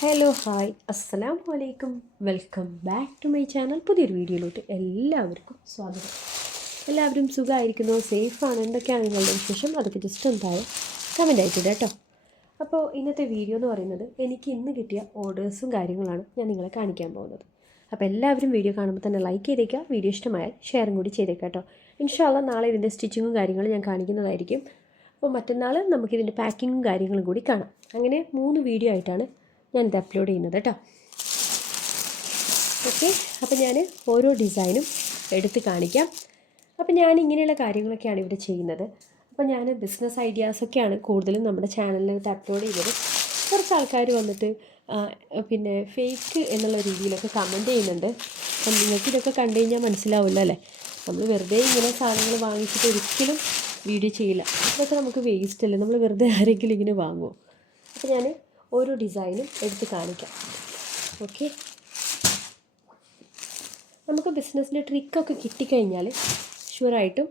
Hello hi അസ്സലാമു അലൈക്കും. Welcome back to my channel. പുതിയൊരു വീഡിയോയിലോട്ട് എല്ലാവർക്കും സ്വാഗതം. എല്ലാവരും സുഖമായിരിക്കുന്നു, സേഫാണ്. എന്തൊക്കെയാണ് നിങ്ങളുടെ വിശേഷം? അതൊക്കെ ജസ്റ്റ് എന്തായാലും കമൻ്റ് ആയിട്ടില്ല കേട്ടോ. അപ്പോൾ ഇന്നത്തെ വീഡിയോ എന്ന് പറയുന്നത് എനിക്ക് ഇന്ന് കിട്ടിയ ഓർഡേഴ്സും കാര്യങ്ങളാണ് ഞാൻ നിങ്ങളെ കാണിക്കാൻ പോകുന്നത്. അപ്പോൾ എല്ലാവരും വീഡിയോ കാണുമ്പോൾ തന്നെ ലൈക്ക് ചെയ്തേക്കുക, വീഡിയോ ഇഷ്ടമായാൽ ഷെയറും കൂടി ചെയ്തേക്കാം കേട്ടോ. ഇൻഷാ അല്ലാഹ് നാളെ ഇതിൻ്റെ സ്റ്റിച്ചിങ്ങും കാര്യങ്ങളും ഞാൻ കാണിക്കുന്നതായിരിക്കും. അപ്പോൾ മറ്റന്നാൾ നമുക്കിതിൻ്റെ പാക്കിങ്ങും കാര്യങ്ങളും കൂടി കാണാം. അങ്ങനെ 3 വീഡിയോ ആയിട്ടാണ് ഞാനിത് അപ്ലോഡ് ചെയ്യുന്നത് കേട്ടോ. ഓക്കെ, അപ്പോൾ ഞാൻ ഓരോ ഡിസൈനും എടുത്ത് കാണിക്കാം. അപ്പോൾ ഞാൻ ഇങ്ങനെയുള്ള കാര്യങ്ങളൊക്കെയാണ് ഇവിടെ ചെയ്യുന്നത്. അപ്പോൾ ഞാൻ ബിസിനസ് ഐഡിയാസൊക്കെയാണ് കൂടുതലും നമ്മുടെ ചാനലിലോട്ട് അപ്ലോഡ് ചെയ്തത്. കുറച്ച് ആൾക്കാർ വന്നിട്ട് പിന്നെ ഫേക്ക് എന്നുള്ള രീതിയിലൊക്കെ കമൻറ്റ് ചെയ്യുന്നുണ്ട്. അപ്പം നിങ്ങൾക്ക് ഇതൊക്കെ കണ്ടു കഴിഞ്ഞാൽ മനസ്സിലാവില്ല അല്ലേ. നമ്മൾ വെറുതെ ഇങ്ങനെ സാധനങ്ങൾ വാങ്ങിച്ചിട്ട് ഒരിക്കലും വീഡിയോ ചെയ്യില്ല. ഇതൊക്കെ നമുക്ക് വേസ്റ്റ് അല്ലേ, നമ്മൾ വെറുതെ ആരെങ്കിലും ഇങ്ങനെ വാങ്ങുമോ. അപ്പോൾ ഞാൻ ഓരോ ഡിസൈനും എടുത്ത് കാണിക്കാം. ഓക്കെ, നമുക്ക് ബിസിനസ്സിൻ്റെ ട്രിക്കൊക്കെ കിട്ടിക്കഴിഞ്ഞാൽ ഷുവറായിട്ടും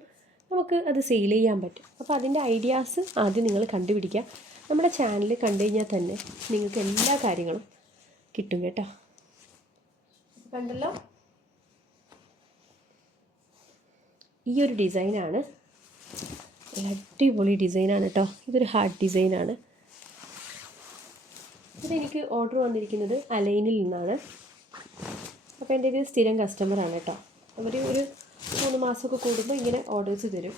നമുക്ക് അത് സെയിൽ ചെയ്യാൻ പറ്റും. അപ്പോൾ അതിൻ്റെ ഐഡിയാസ് ആദ്യം നിങ്ങൾ കണ്ടുപിടിക്കുക. നമ്മുടെ ചാനൽ കണ്ടു കഴിഞ്ഞാൽ തന്നെ നിങ്ങൾക്ക് എല്ലാ കാര്യങ്ങളും കിട്ടും കേട്ടോ. കണ്ടല്ലോ, ഈ ഒരു ഡിസൈനാണ്, അടിപൊളി ഡിസൈനാണ് കേട്ടോ. ഇതൊരു ഹാർട്ട് ഡിസൈനാണ്. ഇതെനിക്ക് ഓർഡർ വന്നിരിക്കുന്നത് അലൈനിൽ നിന്നാണ്. അപ്പോൾ എൻ്റെ ഒരു സ്ഥിരം കസ്റ്റമറാണ് കേട്ടോ. അവർ ഒരു 3 മാസമൊക്കെ കൂടുമ്പോൾ ഇങ്ങനെ ഓർഡേഴ്സ് തരും.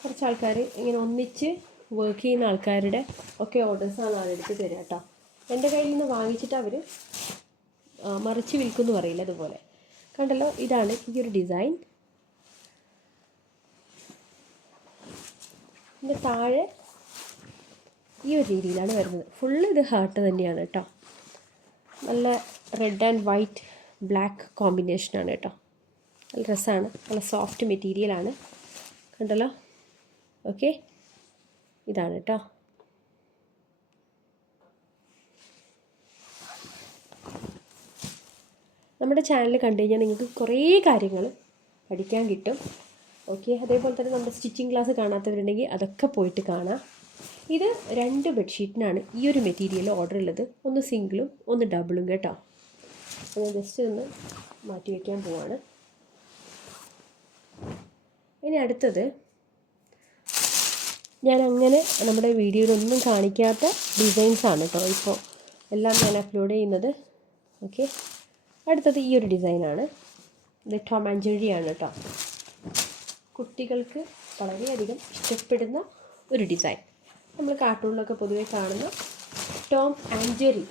കുറച്ച് ആൾക്കാർ ഇങ്ങനെ ഒന്നിച്ച് വർക്ക് ചെയ്യുന്ന ആൾക്കാരുടെ ഒക്കെ ഓർഡേഴ്സാണ് ആരെടുത്ത് തരിക കേട്ടോ. എൻ്റെ കയ്യിൽ നിന്ന് വാങ്ങിച്ചിട്ട് അവർ മറിച്ച് വിൽക്കുമെന്ന് പറയില്ല, അതുപോലെ. കണ്ടല്ലോ, ഇതാണ് ഈ ഒരു ഡിസൈൻ. ഇതിൻ്റെ താഴെ ഈ ഒരു രീതിയിലാണ് വരുന്നത്. ഫുള്ള് ഇത് ഹാർട്ട് തന്നെയാണ് കേട്ടോ. നല്ല റെഡ് ആൻഡ് വൈറ്റ് ബ്ലാക്ക് കോമ്പിനേഷനാണ് കേട്ടോ. നല്ല രസമാണ്, നല്ല സോഫ്റ്റ് മെറ്റീരിയലാണ്. കണ്ടല്ലോ, ഓക്കെ, ഇതാണ് കേട്ടോ. നമ്മുടെ ചാനൽ കണ്ടു കഴിഞ്ഞാൽ നിങ്ങൾക്ക് കുറേ കാര്യങ്ങൾ പഠിക്കാൻ കിട്ടും. ഓക്കെ, അതേപോലെ തന്നെ നമ്മുടെ സ്റ്റിച്ചിങ് ക്ലാസ് കാണാത്തവരുണ്ടെങ്കിൽ അതൊക്കെ പോയിട്ട് കാണാം. ഇത് 2 ബെഡ്ഷീറ്റിനാണ് ഈ ഒരു മെറ്റീരിയൽ ഓർഡർ ഉള്ളത്. ഒന്ന് സിംഗിളും ഒന്ന് ഡബിളും കേട്ടോ. അപ്പോൾ ഞാൻ ജസ്റ്റ് ഒന്ന് മാറ്റി വയ്ക്കാൻ പോവാണ്. ഇനി അടുത്തത്, ഞാൻ അങ്ങനെ നമ്മുടെ വീഡിയോയിലൊന്നും കാണിക്കാത്ത ഡിസൈൻസാണ് കേട്ടോ ഇപ്പോൾ എല്ലാം ഞാൻ അപ്ലോഡ് ചെയ്യുന്നത്. ഓക്കെ, അടുത്തത് ഈ ഒരു ഡിസൈനാണ്. ഇത് ടോം ആൻഡ് ജെറിയാണ് കേട്ടോ. കുട്ടികൾക്ക് വളരെയധികം ഇഷ്ടപ്പെടുന്ന ഒരു ഡിസൈൻ. നമ്മൾ കാർട്ടൂണിലൊക്കെ പൊതുവെ കാണുന്ന ടോം ആൻഡ് ജെറി.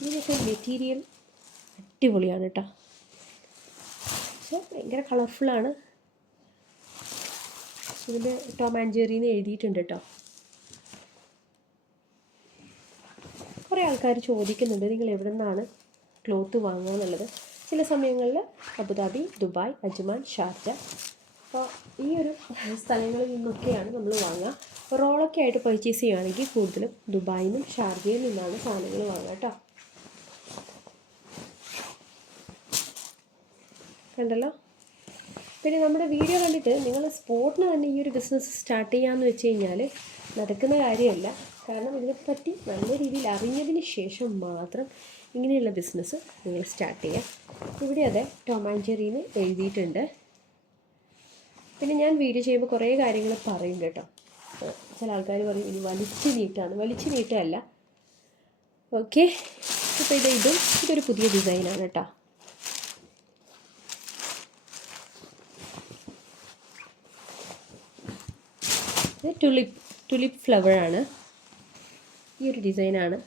ഇതിനൊക്കെ മെറ്റീരിയൽ അടിപൊളിയാണ് കേട്ടോ. പക്ഷേ ഭയങ്കര കളർഫുള്ളാണ്. ഇതിൽ ടോം ആൻഡ് ജെറിന്ന് എഴുതിയിട്ടുണ്ട് കേട്ടോ. കുറേ ആൾക്കാർ ചോദിക്കുന്നുണ്ട് നിങ്ങൾ എവിടെ നിന്നാണ് ക്ലോത്ത് വാങ്ങുക എന്നുള്ളത്. ചില സമയങ്ങളിൽ അബുദാബി, ദുബായ്, അജ്മാൻ, ഷാർജ, അപ്പോൾ ഈ ഒരു സ്ഥലങ്ങളിൽ നിന്നൊക്കെയാണ് നമ്മൾ വാങ്ങുക. റോളൊക്കെ ആയിട്ട് പർച്ചേസ് ചെയ്യുകയാണെങ്കിൽ കൂടുതലും ദുബായിൽ നിന്നും ഷാർജയിൽ നിന്നാണ് സാധനങ്ങൾ വാങ്ങുക കേട്ടോ. കണ്ടല്ലോ. പിന്നെ നമ്മുടെ വീഡിയോ കണ്ടിട്ട് നിങ്ങൾ സ്പോട്ടിന് തന്നെ ഈ ഒരു ബിസിനസ് സ്റ്റാർട്ട് ചെയ്യാമെന്ന് വെച്ച് കഴിഞ്ഞാൽ നടക്കുന്ന കാര്യമല്ല. കാരണം ഇതിനെപ്പറ്റി നല്ല രീതിയിൽ അറിഞ്ഞതിന് ശേഷം മാത്രം ഇങ്ങനെയുള്ള ബിസിനസ് നിങ്ങൾ സ്റ്റാർട്ട് ചെയ്യുക. ഇവിടെ അതെ ടോം ആൻഡ് ജെറിന്ന് എഴുതിയിട്ടുണ്ട്. പിന്നെ ഞാൻ വീഡിയോ ചെയ്യുമ്പോൾ കുറേ കാര്യങ്ങൾ പറയും കേട്ടോ. ചില ആൾക്കാർ പറയും ഇനി വലിച്ചു നീട്ടമല്ല. ഓക്കെ, ഇപ്പോൾ ഇതൊരു പുതിയ ഡിസൈനാണ് കേട്ടോ. ഇത് ടുലിപ്പ് ഫ്ലവറാണ്. ഈ ഒരു ഡിസൈനാണ്.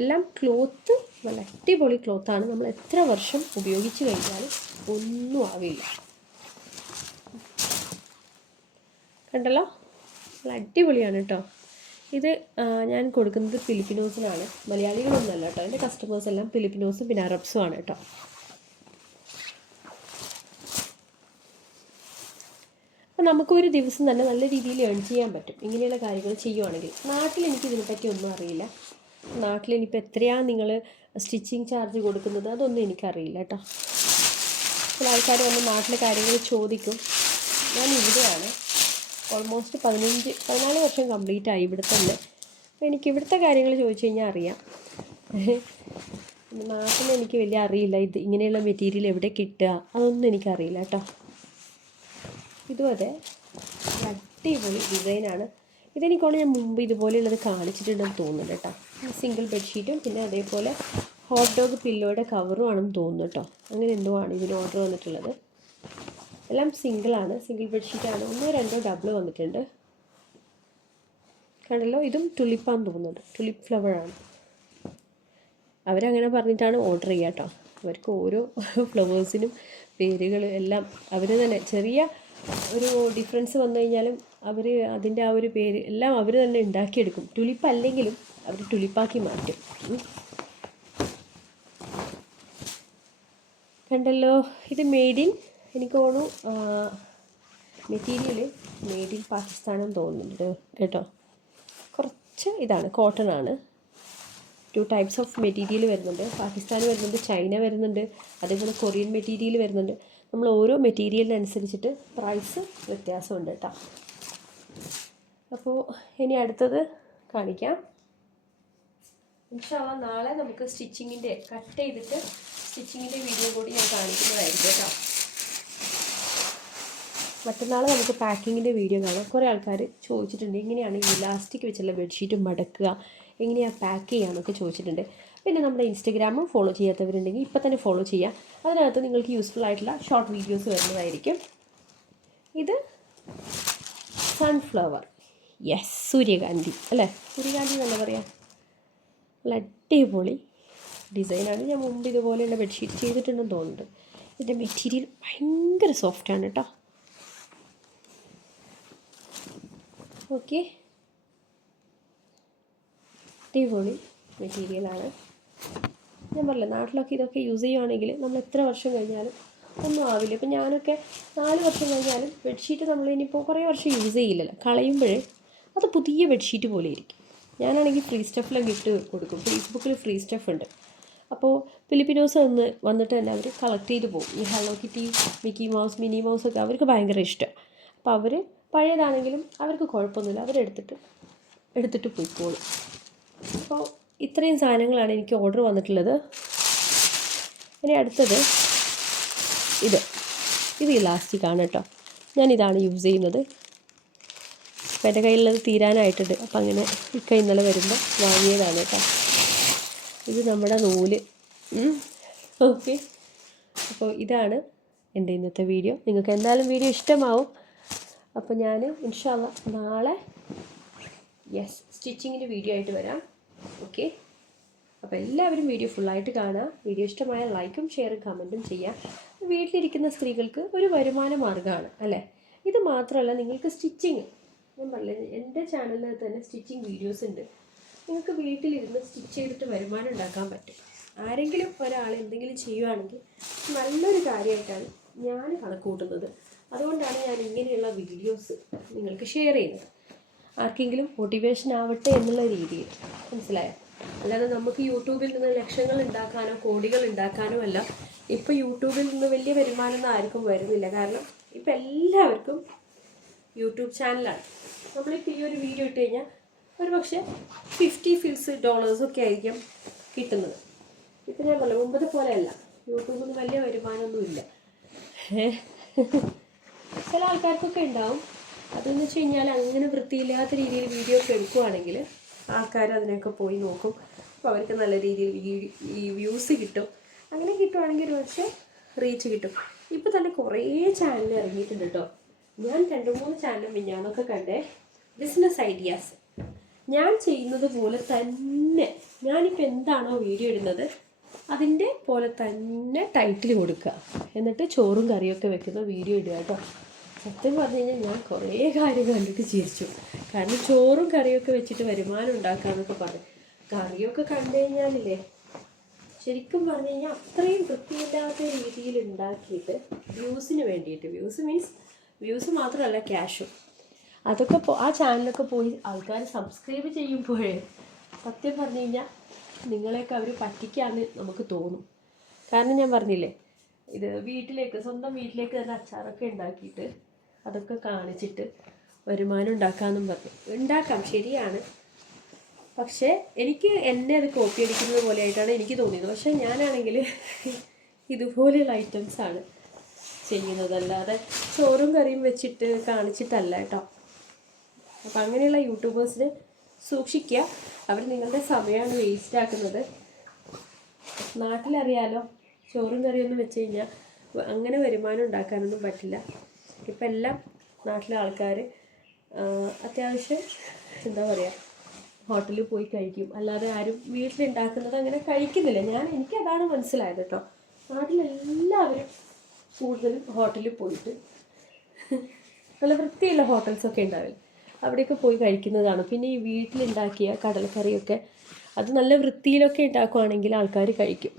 എല്ലാം ക്ലോത്ത് നല്ല അടിപൊളി ക്ലോത്താണ്. നമ്മൾ എത്ര വർഷം ഉപയോഗിച്ച് കഴിഞ്ഞാലും ഒന്നും ആവില്ല. കണ്ടല്ലോ, നല്ല അടിപൊളിയാണ് കേട്ടോ. ഇത് ഞാൻ കൊടുക്കുന്നത് ഫിലിപ്പിനോസിനാണ്, മലയാളികളൊന്നുമല്ല കേട്ടോ. എൻ്റെ കസ്റ്റമേഴ്സ് എല്ലാം ഫിലിപ്പിനോസും പിന്നെ അറബ്സും ആണ് കേട്ടോ. അപ്പോൾ നമുക്കൊരു ദിവസം തന്നെ നല്ല രീതിയിൽ ഏൺ ചെയ്യാൻ പറ്റും ഇങ്ങനെയുള്ള കാര്യങ്ങൾ ചെയ്യുവാണെങ്കിൽ. നാട്ടിൽ എനിക്ക് ഇതിനെപ്പറ്റി ഒന്നും അറിയില്ല. നാട്ടിലിനിപ്പോൾ എത്രയാണ് നിങ്ങൾ സ്റ്റിച്ചിങ് ചാർജ് കൊടുക്കുന്നത് അതൊന്നും എനിക്കറിയില്ല കേട്ടോ. ചില ആൾക്കാർ വന്ന് നാട്ടിലെ കാര്യങ്ങൾ ചോദിക്കും. ഞാൻ ഇവിടെയാണ് ഓൾമോസ്റ്റ് 14 വർഷം കംപ്ലീറ്റ് ആയി ഇവിടെ തന്നെ. അപ്പോൾ എനിക്ക് ഇവിടുത്തെ കാര്യങ്ങൾ ചോദിച്ചു കഴിഞ്ഞാൽ അറിയാം. നാട്ടിൽ എനിക്ക് വലിയ അറിയില്ല ഇത് ഇങ്ങനെയുള്ള മെറ്റീരിയൽ എവിടെ കിട്ടുക അതൊന്നും എനിക്കറിയില്ല കേട്ടോ. ഇതും അതെ, അടിപൊളി ഡിസൈനാണ്. ഇതെനിക്കാണ് ഞാൻ മുമ്പ് ഇതുപോലെയുള്ളത് കാണിച്ചിട്ടുണ്ടെന്ന് തോന്നുന്നുണ്ട് കേട്ടോ. സിംഗിൾ ബെഡ്ഷീറ്റും പിന്നെ അതേപോലെ ഹോട്ട് ഡോഗ് പില്ലോയുടെ കവറും ആണെന്ന് തോന്നുന്നു കേട്ടോ. അങ്ങനെ എന്തോ ആണ് ഇതിന് ഓർഡർ വന്നിട്ടുള്ളത്. എല്ലാം സിംഗിളാണ്, സിംഗിൾ ബെഡ്ഷീറ്റാണ്. 1 2 ഡബിൾ വന്നിട്ടുണ്ട്. കണ്ടല്ലോ, ഇതും ടുലിപ്പാന്ന് തോന്നുന്നുണ്ട്, ടുലിപ്പ് ഫ്ലവറാണ്. അവരങ്ങനെ പറഞ്ഞിട്ടാണ് ഓർഡർ ചെയ്യുക കേട്ടോ. അവർക്ക് ഓരോ ഫ്ലവേഴ്സിനും പേരുകൾ എല്ലാം അവർ തന്നെ, ചെറിയ ഒരു ഡിഫറൻസ് വന്നു കഴിഞ്ഞാലും അവർ അതിൻ്റെ ആ ഒരു പേര് എല്ലാം അവർ തന്നെ ഉണ്ടാക്കിയെടുക്കും. ടുലിപ്പ് അല്ലെങ്കിലും അവർ ടുലിപ്പാക്കി മാറ്റും. കണ്ടല്ലോ, ഇത് മെയ്ഡ് ഇൻ, എനിക്ക് തോന്നുന്നു മെറ്റീരിയൽ മെയ്ഡ് ഇൻ പാകിസ്ഥാനെന്ന് തോന്നുന്നുണ്ട് കേട്ടോ. കുറച്ച് ഇതാണ്, കോട്ടൺ ആണ്. 2 ടൈപ്സ് ഓഫ് മെറ്റീരിയൽ വരുന്നുണ്ട്. പാകിസ്ഥാൻ വരുന്നുണ്ട്, ചൈന വരുന്നുണ്ട്, അതേപോലെ കൊറിയൻ മെറ്റീരിയൽ വരുന്നുണ്ട്. നമ്മൾ ഓരോ മെറ്റീരിയലിനനുസരിച്ചിട്ട് പ്രൈസ് വ്യത്യാസമുണ്ട് കേട്ടോ. അപ്പോൾ ഇനി അടുത്തത് കാണിക്കാം. ഇൻഷാ അല്ലാഹ് നാളെ നമുക്ക് സ്റ്റിച്ചിങ്ങിൻ്റെ കട്ട് ചെയ്തിട്ട് സ്റ്റിച്ചിങ്ങിൻ്റെ വീഡിയോ കൂടി ഞാൻ കാണിക്കുന്നതായിരിക്കും കേട്ടോ. മറ്റന്നാൾ നമുക്ക് പാക്കിങ്ങിൻ്റെ വീഡിയോ കാണാം. കുറേ ആൾക്കാർ ചോദിച്ചിട്ടുണ്ട് എങ്ങനെയാണ് ഈ ഇലാസ്റ്റിക് വെച്ചുള്ള ബെഡ്ഷീറ്റ് മടക്കുക, എങ്ങനെയാണ് പാക്ക് ചെയ്യാമെന്നൊക്കെ ചോദിച്ചിട്ടുണ്ട്. പിന്നെ നമ്മുടെ ഇൻസ്റ്റഗ്രാമും ഫോളോ ചെയ്യാത്തവരുണ്ടെങ്കിൽ ഇപ്പോൾ തന്നെ ഫോളോ ചെയ്യുക. അതിനകത്ത് നിങ്ങൾക്ക് യൂസ്ഫുൾ ആയിട്ടുള്ള ഷോർട്ട് വീഡിയോസ് വരുന്നതായിരിക്കും. ഇത് സൺഫ്ലവർ, യെസ്, സൂര്യകാന്തി അല്ലേ, സൂര്യകാന്തി എന്നല്ല പറയാം. നല്ല അടിപൊളി ഡിസൈനാണ്. ഞാൻ മുമ്പ് ഇതുപോലെയുള്ള ബെഡ്ഷീറ്റ് ചെയ്തിട്ടുണ്ടെന്ന് തോന്നുന്നുണ്ട്. ഇതിൻ്റെ മെറ്റീരിയൽ ഭയങ്കര സോഫ്റ്റാണ് കേട്ടോ. ഓക്കെ, അടിപൊളി മെറ്റീരിയലാണ്. ഞാൻ പറഞ്ഞില്ല, നാട്ടിലൊക്കെ ഇതൊക്കെ യൂസ് ചെയ്യുകയാണെങ്കിൽ നമ്മൾ എത്ര വർഷം കഴിഞ്ഞാലും ഒന്നും ആവില്ല. ഇപ്പം ഞാനൊക്കെ 4 വർഷം കഴിഞ്ഞാലും ബെഡ്ഷീറ്റ് നമ്മൾ ഇനിയിപ്പോൾ കുറേ വർഷം യൂസ് ചെയ്യില്ലല്ലോ, കളയുമ്പോഴേ അത് പുതിയ ബെഡ്ഷീറ്റ് പോലെ ഇരിക്കും. ഞാനാണെങ്കിൽ ഫ്രീ സ്റ്റഫിലൊക്കെ ഇട്ട് കൊടുക്കും. ഫേസ്ബുക്കിൽ ഫ്രീ സ്റ്റഫ് ഉണ്ട്. അപ്പോൾ ഫിലിപ്പിനോസ് വന്നിട്ട് തന്നെ അവർ കളക്ട് ചെയ്ത് പോകും. ഈ hello kitty, Mickey mouse, mini mouse ഒക്കെ അവർക്ക് ഭയങ്കര ഇഷ്ടം. അപ്പോൾ അവർ പഴയതാണെങ്കിലും അവർക്ക് കുഴപ്പമൊന്നുമില്ല, അവരെടുത്തിട്ട് പോയിക്കോളും. അപ്പോൾ ഇത്രയും സാധനങ്ങളാണ് എനിക്ക് ഓർഡർ വന്നിട്ടുള്ളത്. ഇനി അടുത്തത് ഇത് ഇലാസ്റ്റിക്കാണ് കേട്ടോ. ഞാനിതാണ് യൂസ് ചെയ്യുന്നത്. അപ്പോൾ എൻ്റെ കയ്യിലുള്ളത് തീരാനായിട്ടുണ്ട്. അപ്പം അങ്ങനെ ഇന്നലെ വരുമ്പോൾ വാങ്ങിയതാണ് കേട്ടോ. ഇത് നമ്മുടെ നൂല്. ഓക്കെ, അപ്പോൾ ഇതാണ് എൻ്റെ ഇന്നത്തെ വീഡിയോ. നിങ്ങൾക്ക് എന്തായാലും വീഡിയോ ഇഷ്ടമാവും. അപ്പോൾ ഞാൻ ഇൻഷാ അല്ലാഹ് നാളെ സ്റ്റിച്ചിങ്ങിൻ്റെ വീഡിയോ ആയിട്ട് വരാം. ഓക്കെ, അപ്പോൾ എല്ലാവരും വീഡിയോ ഫുള്ളായിട്ട് കാണുക. വീഡിയോ ഇഷ്ടമായ ലൈക്കും ഷെയറും കമൻറ്റും ചെയ്യാം. വീട്ടിലിരിക്കുന്ന സ്ത്രീകൾക്ക് ഒരു വരുമാന മാർഗ്ഗമാണ് അല്ലേ. ഇത് മാത്രമല്ല, നിങ്ങൾക്ക് സ്റ്റിച്ചിങ്, ഞാൻ പറഞ്ഞില്ലേ എൻ്റെ ചാനലിൽ തന്നെ സ്റ്റിച്ചിങ് വീഡിയോസ് ഉണ്ട്. നിങ്ങൾക്ക് വീട്ടിലിരുന്ന് സ്റ്റിച്ച് ചെയ്തിട്ട് വരുമാനം ഉണ്ടാക്കാൻ പറ്റും. ആരെങ്കിലും ഒരാൾ എന്തെങ്കിലും ചെയ്യുകയാണെങ്കിൽ നല്ലൊരു കാര്യമായിട്ടാണ് ഞാൻ കണക്ക് കൂട്ടുന്നത്. അതുകൊണ്ടാണ് ഞാൻ ഇങ്ങനെയുള്ള വീഡിയോസ് നിങ്ങൾക്ക് ഷെയർ ചെയ്യുന്നത്. ആർക്കെങ്കിലും മോട്ടിവേഷൻ ആവട്ടെ എന്നുള്ള രീതിയിൽ, മനസ്സിലായോ? അല്ലാതെ നമുക്ക് യൂട്യൂബിൽ നിന്ന് ലക്ഷങ്ങൾ ഉണ്ടാക്കാനോ കോടികൾ ഉണ്ടാക്കാനോ അല്ല. ഇപ്പോൾ യൂട്യൂബിൽ നിന്ന് വലിയ വരുമാനമൊന്നും ആർക്കും വരുന്നില്ല. കാരണം ഇപ്പം എല്ലാവർക്കും യൂട്യൂബ് ചാനലാണ്. നമ്മളിപ്പോൾ ഈ ഒരു വീഡിയോ ഇട്ട് കഴിഞ്ഞാൽ ഒരു പക്ഷേ $50 ഒക്കെ ആയിരിക്കും കിട്ടുന്നത്. ഇപ്പം ഞാൻ പറഞ്ഞു മുമ്പത്തെ പോലെയല്ല, യൂട്യൂബിൽ നിന്ന് വലിയ വരുമാനമൊന്നുമില്ല. ചില ആൾക്കാർക്കൊക്കെ ഉണ്ടാവും. അതെന്ന് വെച്ച് കഴിഞ്ഞാൽ അങ്ങനെ വൃത്തിയില്ലാത്ത രീതിയിൽ വീഡിയോ ഒക്കെ എടുക്കുകയാണെങ്കിൽ ആൾക്കാർ അതിനൊക്കെ പോയി നോക്കും. അപ്പോൾ അവർക്ക് നല്ല രീതിയിൽ ഈ വ്യൂസ് കിട്ടും. അങ്ങനെ കിട്ടുവാണെങ്കിൽ ഒരു പക്ഷേ റീച്ച് കിട്ടും. ഇപ്പോൾ തന്നെ കുറേ ചാനൽ ഇറങ്ങിയിട്ടുണ്ട് കേട്ടോ. ഞാൻ 2-3 ചാനൽ മിഞ്ഞാന്നൊക്കെ കണ്ടേ. Business ideas. ഞാൻ ചെയ്യുന്നത് പോലെ തന്നെ, ഞാനിപ്പോൾ എന്താണോ വീഡിയോ ഇടുന്നത് അതിൻ്റെ പോലെ തന്നെ ടൈറ്റിൽ കൊടുക്കുക, എന്നിട്ട് ചോറും കറിയൊക്കെ വെക്കുന്ന വീഡിയോ ഇടുക കേട്ടോ. സത്യം പറഞ്ഞു കഴിഞ്ഞാൽ ഞാൻ കുറേ കാര്യം കണ്ടിട്ട് ചിരിച്ചു. കാരണം ചോറും കറിയൊക്കെ വെച്ചിട്ട് വരുമാനം ഉണ്ടാക്കാമെന്നൊക്കെ പറഞ്ഞു. കറിയൊക്കെ കണ്ടു കഴിഞ്ഞാലില്ലേ, ശരിക്കും പറഞ്ഞു കഴിഞ്ഞാൽ അത്രയും വൃത്തിയില്ലാത്ത രീതിയിൽ ഉണ്ടാക്കിയിട്ട് വ്യൂസിന് വേണ്ടിയിട്ട്, വ്യൂസ് മാത്രമല്ല ക്യാഷും. അതൊക്കെ ആ ചാനലൊക്കെ പോയി ആൾക്കാർ സബ്സ്ക്രൈബ് ചെയ്യുമ്പോഴേ സത്യം പറഞ്ഞു കഴിഞ്ഞാൽ നിങ്ങളെയൊക്കെ അവർ പറ്റിക്കാന്ന് നമുക്ക് തോന്നും. കാരണം ഞാൻ പറഞ്ഞില്ലേ, ഇത് സ്വന്തം വീട്ടിലേക്ക് തന്നെ അച്ചാറൊക്കെ ഉണ്ടാക്കിയിട്ട് അതൊക്കെ കാണിച്ചിട്ട് വരുമാനം ഉണ്ടാക്കാമെന്നും പറഞ്ഞു. ഉണ്ടാക്കാം, ശരിയാണ്. പക്ഷേ എനിക്ക് എന്നെ അത് കോപ്പി അടിക്കുന്നത് പോലെ ആയിട്ടാണ് എനിക്ക് തോന്നിയത്. പക്ഷേ ഞാനാണെങ്കിൽ ഇതുപോലെയുള്ള ഐറ്റംസാണ് ചെയ്യുന്നത്, അല്ലാതെ ചോറും കറിയും വെച്ചിട്ട് കാണിച്ചിട്ടല്ല കേട്ടോ. അപ്പം അങ്ങനെയുള്ള യൂട്യൂബേഴ്സിന് സൂക്ഷിക്കുക, അവർ നിങ്ങളുടെ സമയമാണ് വേസ്റ്റ് ആക്കുന്നത്. നാട്ടിലറിയാലോ, ചോറും കറിയൊന്നും വെച്ച് കഴിഞ്ഞാൽ അങ്ങനെ വരുമാനം ഉണ്ടാക്കാനൊന്നും പറ്റില്ല. ഇപ്പം എല്ലാം നാട്ടിലെ ആൾക്കാർ അത്യാവശ്യം എന്താ പറയുക, ഹോട്ടലിൽ പോയി കഴിക്കും, അല്ലാതെ ആരും വീട്ടിലുണ്ടാക്കുന്നത് അങ്ങനെ കഴിക്കുന്നില്ല. എനിക്കതാണ് മനസ്സിലായത് കേട്ടോ. നാട്ടിലെല്ലാവരും കൂടുതലും ഹോട്ടലിൽ പോയിട്ട് നല്ല വൃത്തിയുള്ള ഹോട്ടൽസൊക്കെ ഉണ്ടാവില്ല, അവിടെയൊക്കെ പോയി കഴിക്കുന്നതാണ്. പിന്നെ ഈ വീട്ടിലുണ്ടാക്കിയ കടലക്കറിയൊക്കെ അത് നല്ല വൃത്തിയിലൊക്കെ ഉണ്ടാക്കുവാണെങ്കിൽ ആൾക്കാർ കഴിക്കും.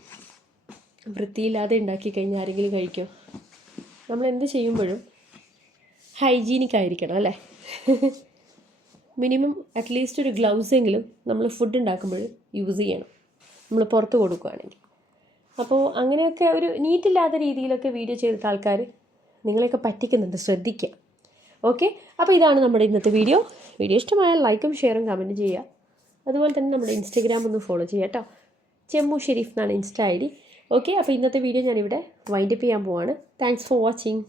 വൃത്തിയില്ലാതെ ഉണ്ടാക്കി കഴിഞ്ഞാൽ ആരെങ്കിലും കഴിക്കും? നമ്മൾ എന്ത് ചെയ്യുമ്പോഴും ഹൈജീനിക് ആയിരിക്കണം അല്ലേ. മിനിമം അറ്റ്ലീസ്റ്റ് ഒരു ഗ്ലൗസെങ്കിലും നമ്മൾ ഫുഡ് ഉണ്ടാക്കുമ്പോൾ യൂസ് ചെയ്യണം, നമ്മൾ പുറത്ത് കൊടുക്കുകയാണെങ്കിൽ. അപ്പോൾ അങ്ങനെയൊക്കെ ഒരു നീറ്റില്ലാത്ത രീതിയിലൊക്കെ വീഡിയോ ചെയ്തിട്ട് ആൾക്കാർ നിങ്ങളെയൊക്കെ പറ്റിക്കുന്നുണ്ട്, ശ്രദ്ധിക്കുക. ഓക്കെ, അപ്പോൾ ഇതാണ് നമ്മുടെ ഇന്നത്തെ വീഡിയോ. ഇഷ്ടമായാൽ ലൈക്കും ഷെയറും കമൻറ്റും ചെയ്യുക. അതുപോലെ തന്നെ നമ്മുടെ ഇൻസ്റ്റഗ്രാം ഒന്ന് ഫോളോ ചെയ്യുക കേട്ടോ. ചെമ്മു ഷെരീഫ് എന്നാണ് ഇൻസ്റ്റ ID. ഓക്കെ, അപ്പോൾ ഇന്നത്തെ വീഡിയോ ഞാനിവിടെ വൈൻഡപ്പ് ചെയ്യാൻ പോവാണ്. Thanks for watching.